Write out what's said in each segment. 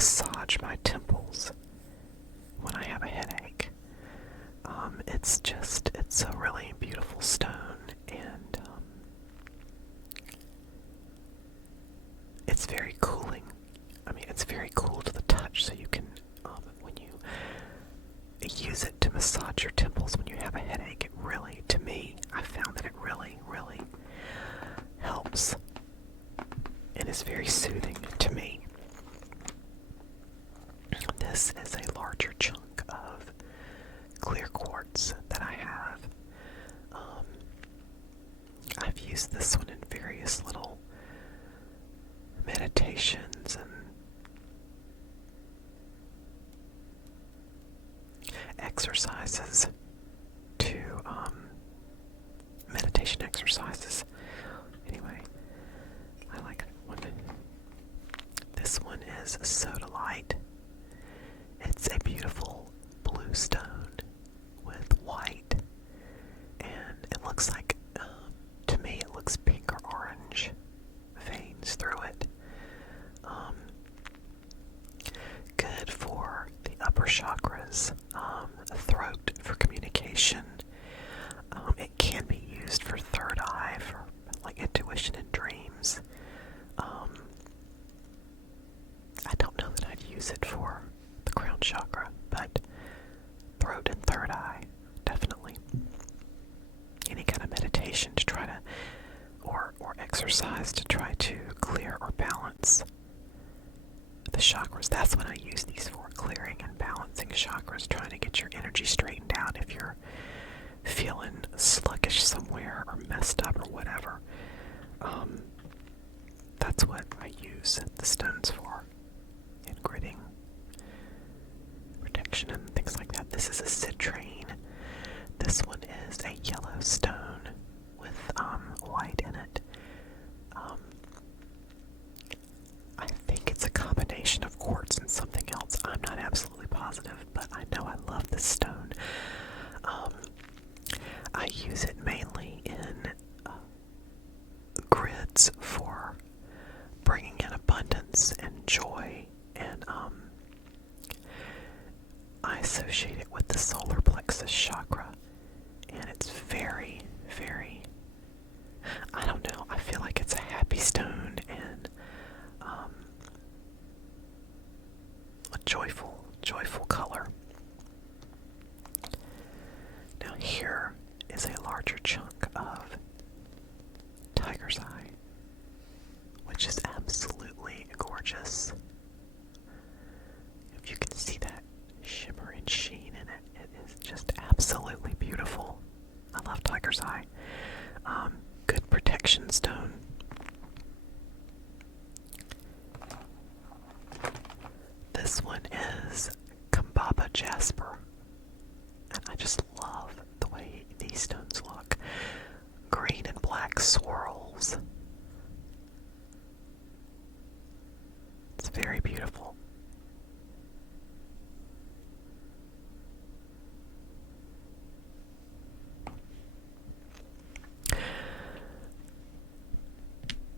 massage my temples when I have a headache. It's a really beautiful stone, and it's very cooling. I mean, it's very cool to the touch, so you can, when you use it to massage your temples when you have a headache, it really, to me, I found that it really, really helps and is very soothing to me. This is a larger chunk of clear quartz that I have. I've used this one in various little meditations and exercises meditation exercises. Anyway, I like that one. This one is Sodalite. It's a beautiful blue stone with white, and it looks like, to me, it looks pink or orange veins through it. Good for the upper chakras, throat for communication. It can be used for third eye, for like intuition and dreams. I don't know that I'd use it for the crown chakra, but throat and third eye, definitely. Any kind of meditation to try to, or exercise to try to clear or balance the chakras. That's what I use these for, clearing and balancing chakras, trying to get your energy straightened out if you're feeling sluggish somewhere or messed up or whatever. That's what I use the stones for, in gritting, protection, and things like that. This is a citrine. This one is a yellow stone with white in it. I think it's a combination of quartz and something else. I'm not absolutely positive, but I know I love this stone. I use it mainly in grids for bringing in abundance and joy, and I associate it with the solar plexus chakra, and it's very, very, I don't know, I feel like it's a happy stone and a joyful color. Now here is a larger chunk of tiger's eye, which is absolutely gorgeous. If you can see that shimmer and sheen in it, it is just absolutely beautiful. I love tiger's eye. Good protection stone. This one is Kambaba Jasper, and I just love the way these stones look. Green and black swirls. It's very beautiful.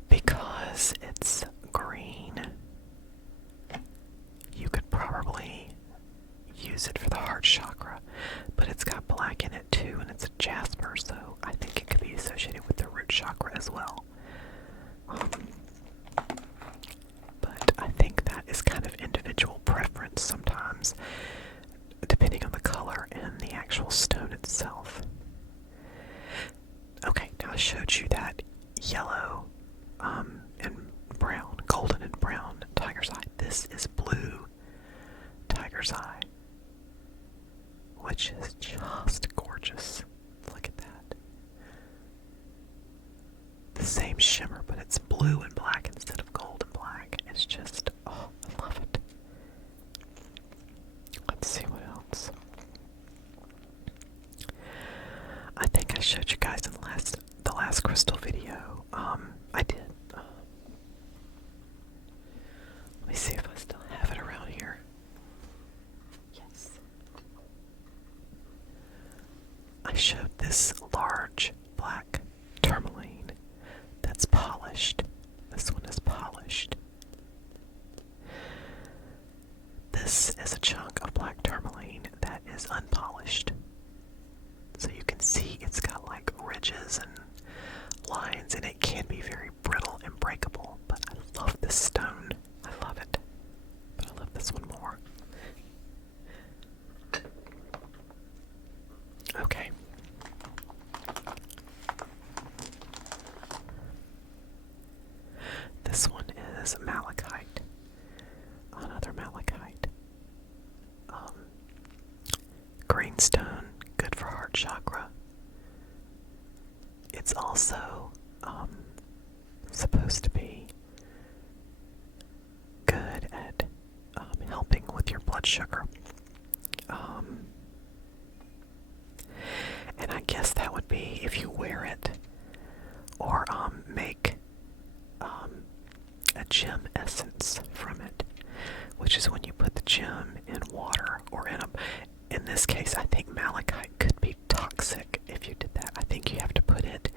Because it's green, you could probably use it for the heart chakra, but it's got black in it too, and it's a jasper, so I think it could be associated with the root chakra as well. But I think that is kind of individual preference sometimes, depending on the color and the actual stone itself. Okay, now I showed you that yellow and brown, golden and brown tiger's eye. This is blue tiger's eye, which is just gorgeous. Look at that. The same shimmer, but it's blue and black instead of gold and black. It's just, oh, I love it. Let's see what else. I think I showed you guys in the last crystal video. I did. Let me see if I still have it around here. Yes. I showed this large black tourmaline that's polished. This one is polished. this is a chunk of black tourmaline that is unpolished. So you can see it's got like ridges and lines, and it can be very brittle and breakable, but I love this stone. I love it. But I love this one more. Okay. This one is malachite. Another malachite. Greenstone, good for heart chakra. It's also supposed to be good at helping with your blood sugar. And I guess that would be if you wear it or make a gem essence from it, which is when you put the gem in water or in this case, I think malachite could be toxic if you did that. I think you have to put it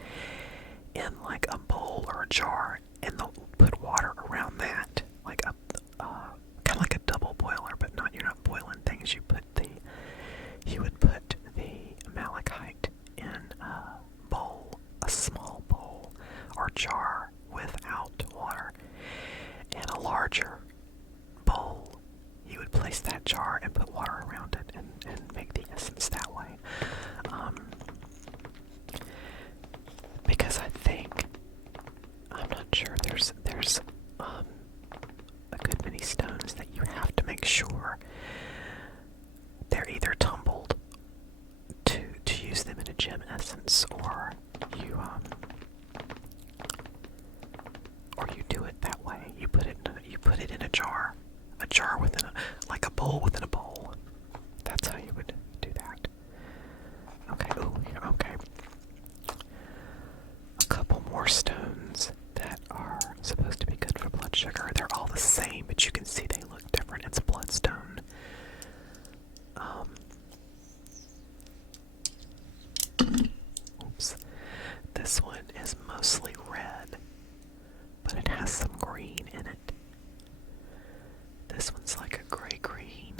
in like a bowl or a jar and put water around that, like a kind of like a double boiler, but you're not boiling things. You would put the malachite in a bowl, a small bowl or jar without water, and a larger bowl. You would place that jar and put water around it and make the essence that way. Because I think, I'm not sure, there's a good many stones that you have to make sure they're either tumbled to use them in a gem essence, or you do it that way. You put it in a jar within like a bowl within a bowl. That's how you would do that. Okay. Ooh, okay. A couple more stones that are supposed to be good for blood sugar. They're all the same, but you can see they look different. It's Bloodstone. Oops. This one is mostly red, but it has some green in it. This one's like a gray-green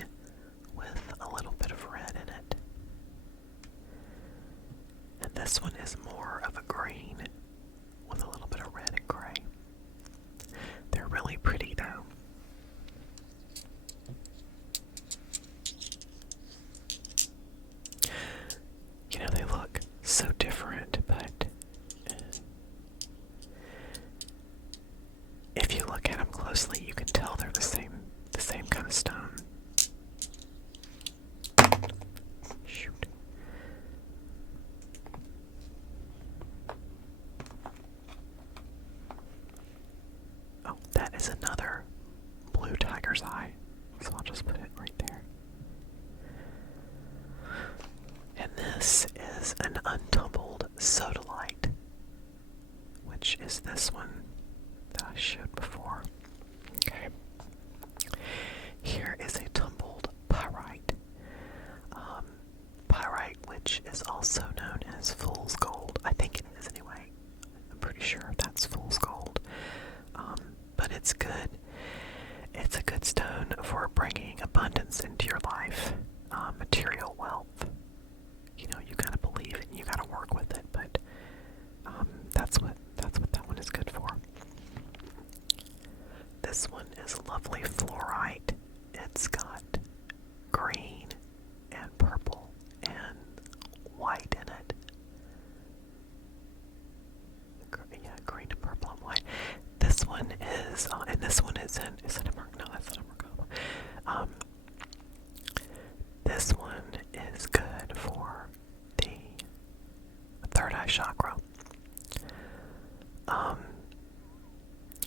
with a little bit of red in it. And this one is more of a green with a little bit of red and gray. They're really pretty though. You know, they look so different, but if you look at them closely, you can tell they're the same kind of stone. Shoot. Oh, that is another blue tiger's eye, so I'll just put it right there. And this is an untumbled Sodalite, which is this one that I showed before. Okay. Here is a tumbled pyrite. Pyrite, which is also known as fool's gold. I think it is anyway. I'm pretty sure that's fool's gold. But it's good. It's a good stone for bringing abundance into your life. Material wealth. You know, you gotta believe it and you gotta work with it, but that's what that one is good for. This one is lovely fluorite. It's got green and purple and white in it. Yeah, green and purple and white. This one is, and this one is it a Merkaba? No, that's not a Merkaba. This one is good for the third eye chakra.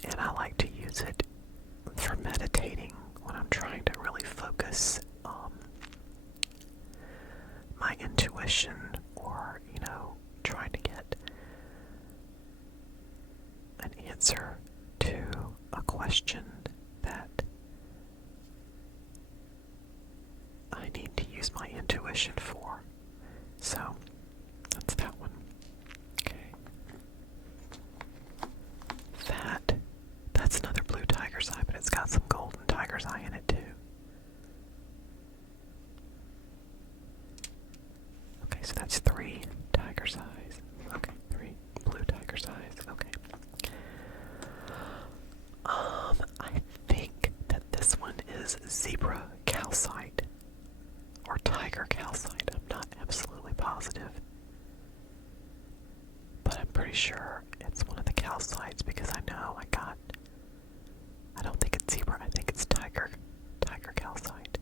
And I like to use it for meditating when I'm trying to really focus my intuition, or, you know, trying to get an answer to a question that I need to use my intuition for. So, that's that one. Okay. That's another blue tiger's eye, but it's got some golden tiger's eye in it too. so that's 3 tiger size. Okay, 3 blue tiger size. Okay. I think that this one is zebra calcite or tiger calcite. I'm not absolutely positive, but I'm pretty sure it's one of the calcites because I know I don't think it's zebra. I think it's tiger calcite.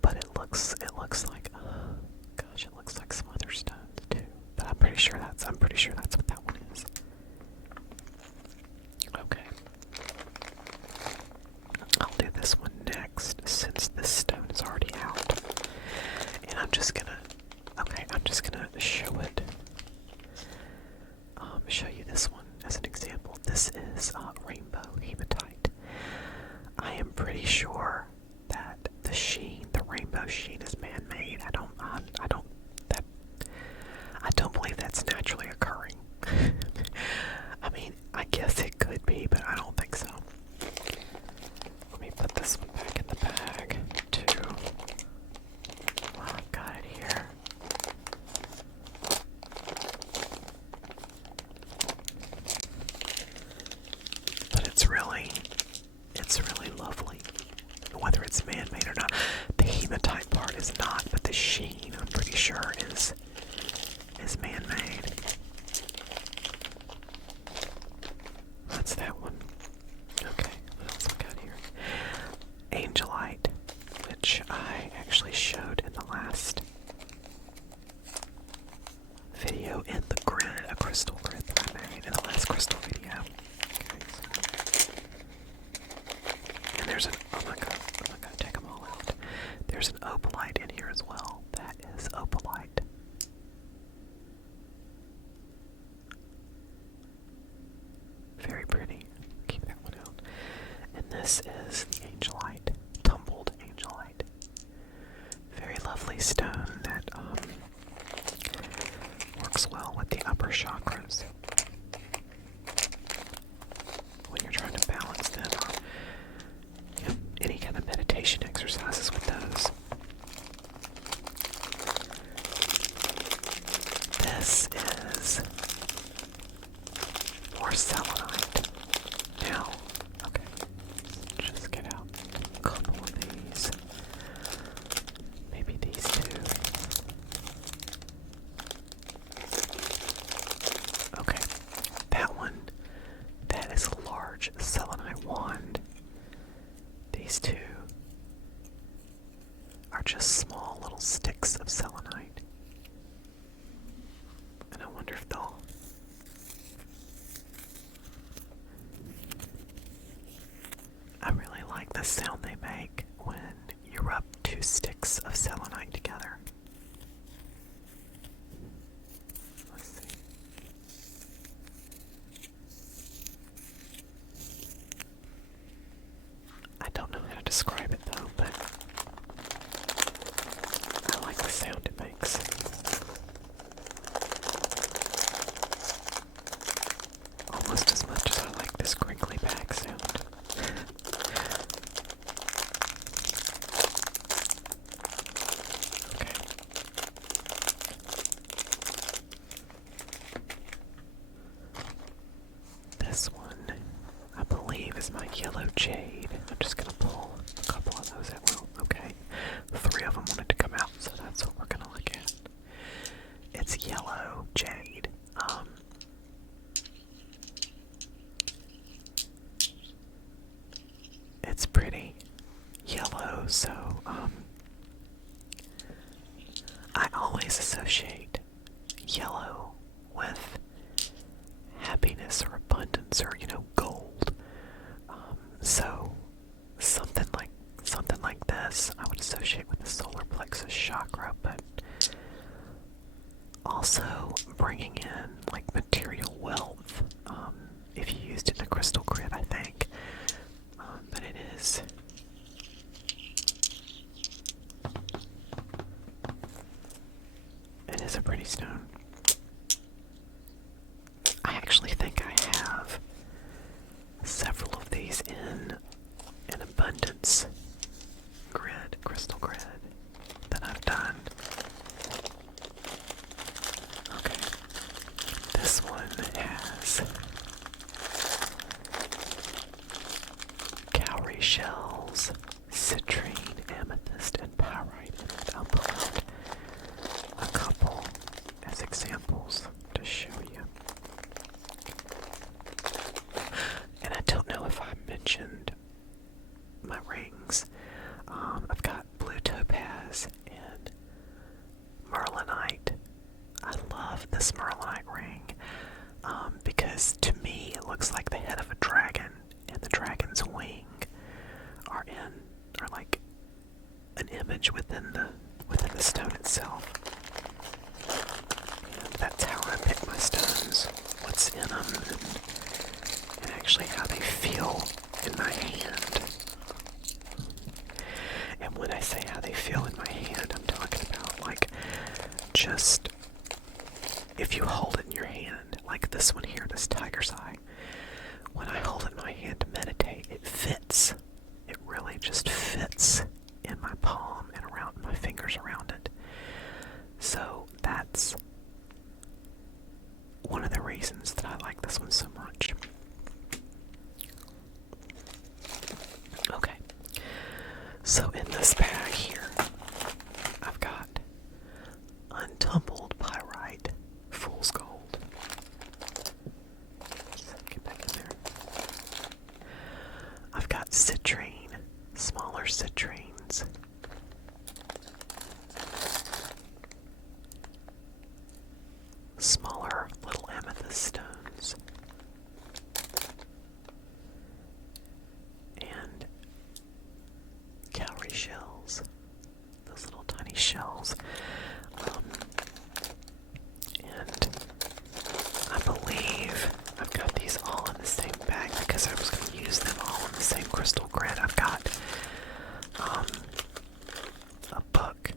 But it looks like, gosh, it looks like some other stones too. But I'm pretty sure that's what that one is. Okay. I'll do this one next since this stone is already out. And I'm just gonna show it. Show you this one as an example. This is rainbow hematite. I am pretty sure that the rainbow sheen is man-made. I don't believe that's naturally occurring. I mean, I guess it could be, but I don't think so. Let me put this one back in the bag too. Well, I've got it here. But it's really lovely. Whether it's man-made or not. The hematite part is not, but the sheen, I'm pretty sure, is man-made. That's that one. Okay, what else I got here? Angelite, which I actually showed in the last video in the grid, a crystal grid that I made in the last crystal video. Okay, and there's an, oh my god, I'm not gonna take them all out. There's an opalite in here as well. That is opalite. Very pretty. Keep that one out. And this is the Angelite, Tumbled Angelite. Very lovely stone that works well with the upper chakras when you're trying to balance them, or any kind of meditation exercises with those. This is more selenite. Now, okay, let's just get out a couple of these. Maybe these two. Okay, that one, that is a large Selenite Wand. These two are just small little sticks of selenite. And I wonder if they'll... I really like the sound they make when you rub 2 sticks of selenite together. Let's see. I don't know how to describe it though, but I like the sound it makes. Almost as much as I like this crinkly bag sound. Okay. This one, I believe, is my yellow jade. I'm just gonna pull a couple of those at will. Okay. 3 of them wanted to come out, so that's what we're gonna look at. It's yellow jade. It's pretty yellow, so I always associate yellow with happiness or abundance or, gold. So something like this I would associate with the solar plexus chakra, but also bringing in like material wealth, if you used it in a crystal grid, I think. But it is a pretty stone. I actually think I have several of these in an abundance grid, crystal shells, citrine, amethyst, and pyrite in it. I'll pull out a couple as examples to show you. And I don't know if I mentioned my rings. I've got blue topaz and merlinite. I love this merlinite ring because to me it looks like the head of a dragon, and the dragon's wing are like an image within the stone itself. And that's how I pick my stones, what's in them, and actually how they feel in my hand. And when I say how they feel in my hand, I'm talking about like just if you hold it in your hand, like this one here, this tiger's eye. When I hold it in my hand to meditate, it fits. It really just fits in my palm and around my fingers around it. So that's one of the reasons that I like this one so much. Okay. So in this bag here, I've got Untumbled Pyrite, Fool's Gold. Get back in there. I've got citrine, smaller citrines. Smaller little amethyst stones. And cowrie shells. Those little tiny shells. And I believe I've got these all in the same bag because I was going to use them all in the same crystal grid. I've got a book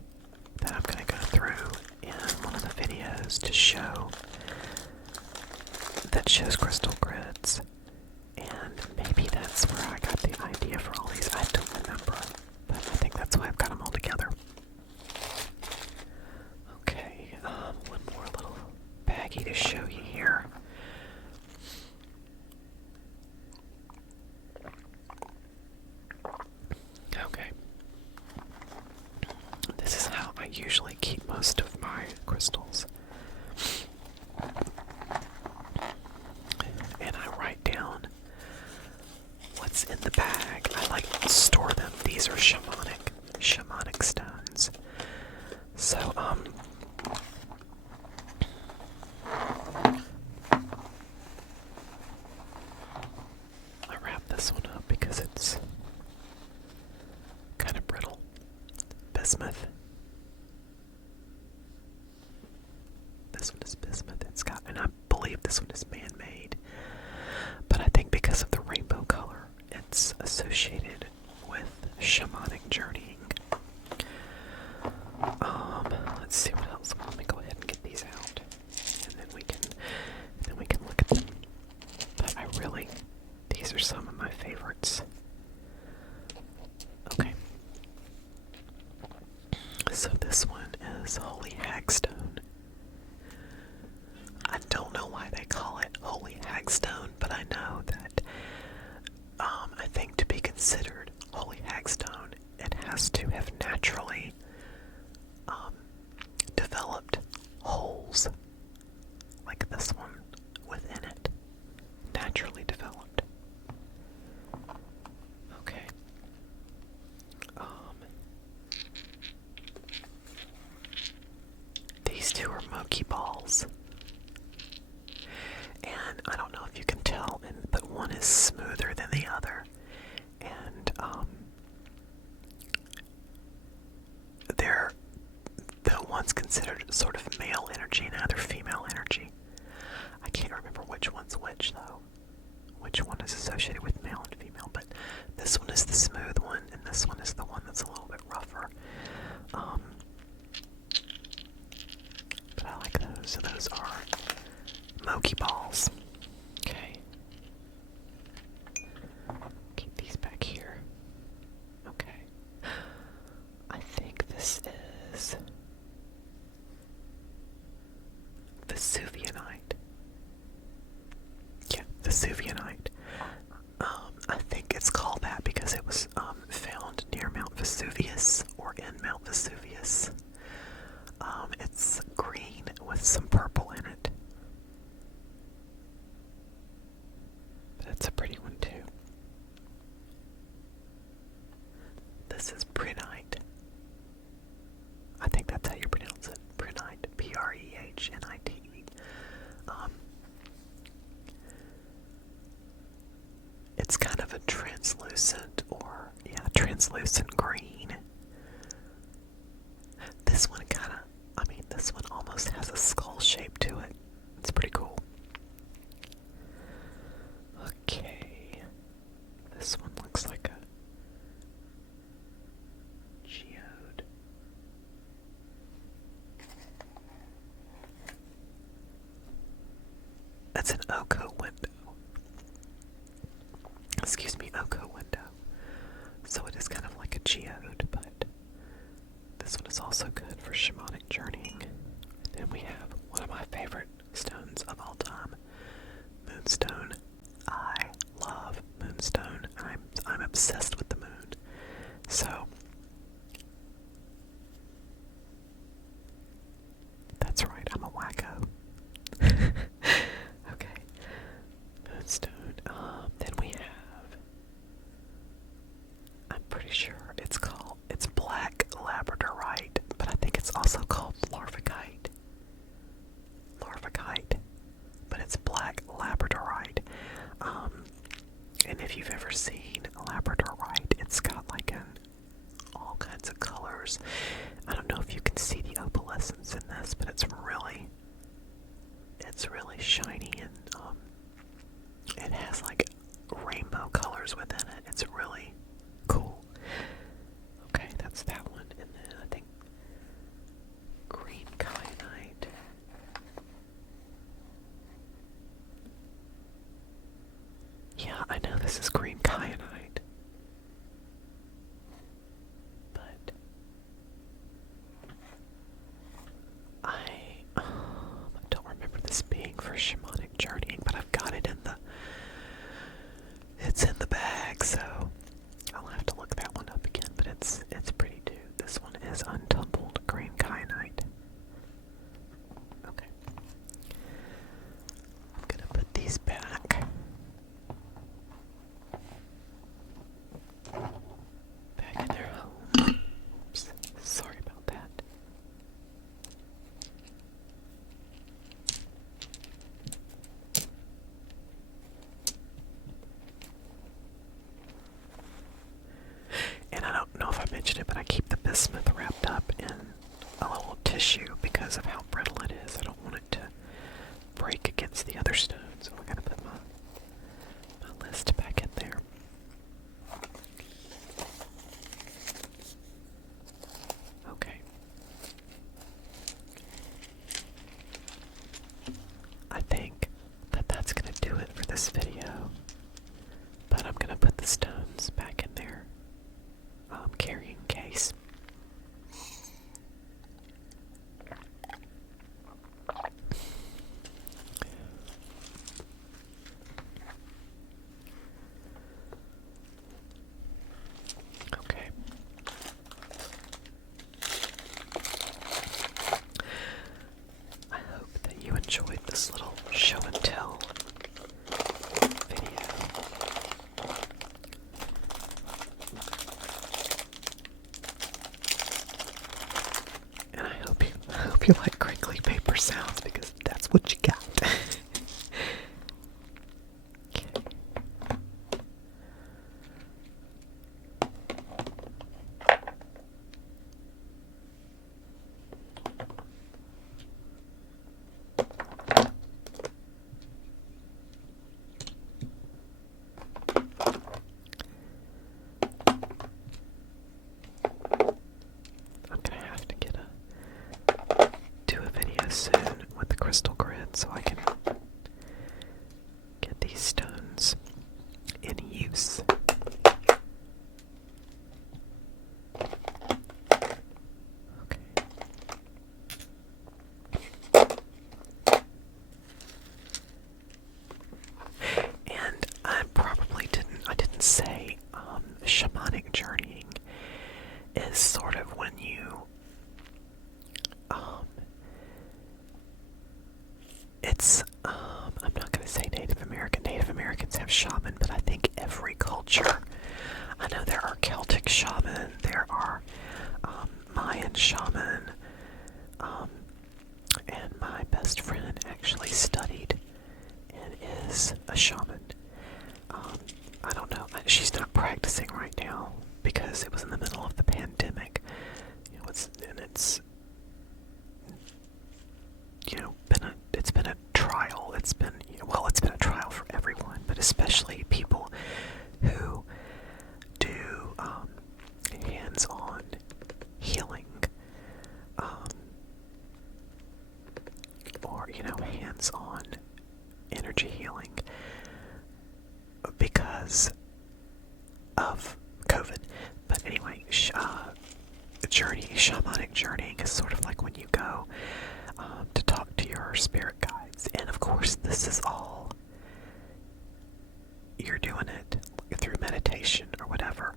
that I'm going to go through in one of the videos to show that shows crystal grids. And maybe that's where I got the idea for all these. I don't remember, but I think that's why I've got them all together. Okay, one more little baggie to show you here. Okay. This is how I usually keep most of my crystals. And I write down what's in the bag. I like to store them. These are shamanic stones. So, I wrap this one up because it's kind of brittle. Bismuth. This one is bismuth. And I believe this one is man-made. But I think because of the rainbow color, it's associated with Shamanic Journeying. Let's see what else. Let me go ahead and get these out, and then we can look at them. But these are some of my favorites. Okay. So this one is Holy Hackstone. I don't know why they call it Holy Hackstone, but I know that I think to be considered Holy Hackstone, it has to have naturally developed holes like this one within it. Naturally developed. Okay. These two are Moki balls. And I don't know if you can tell, but one is smoother than the other. And they're the one's considered sort of male energy and the other female energy. I can't remember which one's which though. Which one is associated with male and female, but this one is the smooth one, and this one is the one that's a little bit rougher. But I like those. So those are Moki balls. Okay. Keep these back here. Okay. I think this is the Suvianite. Yeah, the Suvianite. I think it's called that because it was this is Pyrite. I think that's how you pronounce it. Pyrite. Prenite. It's kind of a translucent translucent green. This one this one almost has a skull shape to it. It's pretty cool. Okay. This one looks like a geode. That's an Oko window. Excuse me, Oko window. So it is kind of like a geode, but this one is also good for Shamanic Journeying. Then we have one of my favorite stones of all time, Moonstone. I love Moonstone. I'm obsessed with the moon. So that's right, I'm a wacko. Okay. Moonstone. Then we have, I'm pretty sure it's black Labradorite, but I think it's also called Larvikite, but it's black Labradorite. And if you've ever seen Labradorite, it's got like all kinds of colors. I don't know if you can see the opalescence in this, but it's really shiny, and it has like rainbow colors within it. It's really cool. Okay, that's that one. And then I think green Kyanite. Yeah, I know this is green Kyanite, but I don't remember this being for Shamanic Journeying, but I've got it it's in the bag, so I'll have to look that one up again, but it's pretty too. This one is Untumbled green Kyanite. Okay. I'm gonna put these back. Back in their home. Oops, sorry about that. And I don't know if I mentioned it, but I keep the bismuth wrapped up in a little tissue because of how brittle it is. I don't want it to break against the other stones. So I gotta put my list back in there. Okay. I think that's gonna do it for this video. But I'm gonna put the stones back in their carrying case. Okay. I hope that you enjoyed this little show and tell video. And I hope you like crinkly paper sounds, because that's what you got. Soon with the crystal grid so I can get these stones in use. Okay. And I didn't say Shamanic Journeying is sort of when you I'm not going to say Native American. Native Americans have shaman, but I think every culture, I know there are Celtic shaman, there are Mayan shaman, and my best friend actually studied and is a shaman. I don't know, she's not practicing right now because it was in the middle of the pandemic. It's been a trial. It's been a trial for everyone, but especially people who do hands-on healing, or hands-on energy healing because of COVID. But anyway, Shamanic Journeying is sort of like when you go to talk to your spirit guides. And of course, this is all, you're doing it through meditation or whatever.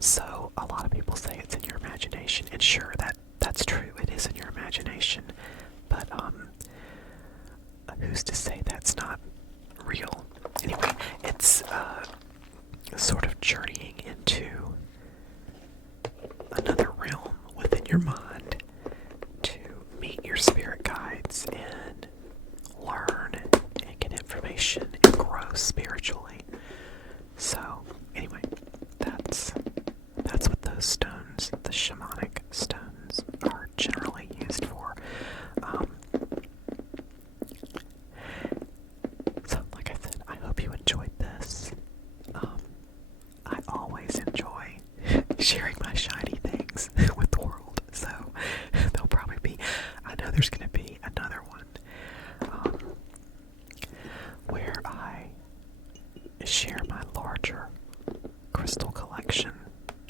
So a lot of people say it's in your imagination. And sure, that's true. It is in your imagination. But who's to say that's not real? Anyway, it's sort of journeying into another realm within your mind to meet your spirit guides and learn and get information and grow spiritually. So anyway, that's what those stones, the shamanic stones, are generally used for. So like I said, I hope you enjoyed this. I always enjoy sharing my shiny things with the world, so there'll probably be, I know there's going to be another one where I share my larger crystal collection,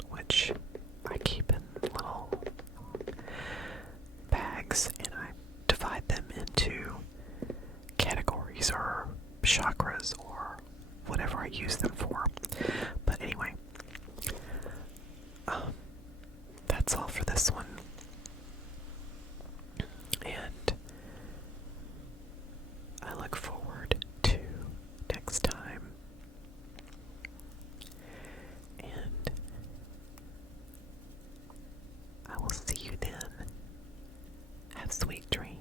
which I keep in little bags, and I divide them into categories or chakras or whatever I use them for. But anyway, that's all for this one. And I look forward to next time. And I will see you then. Have sweet dreams.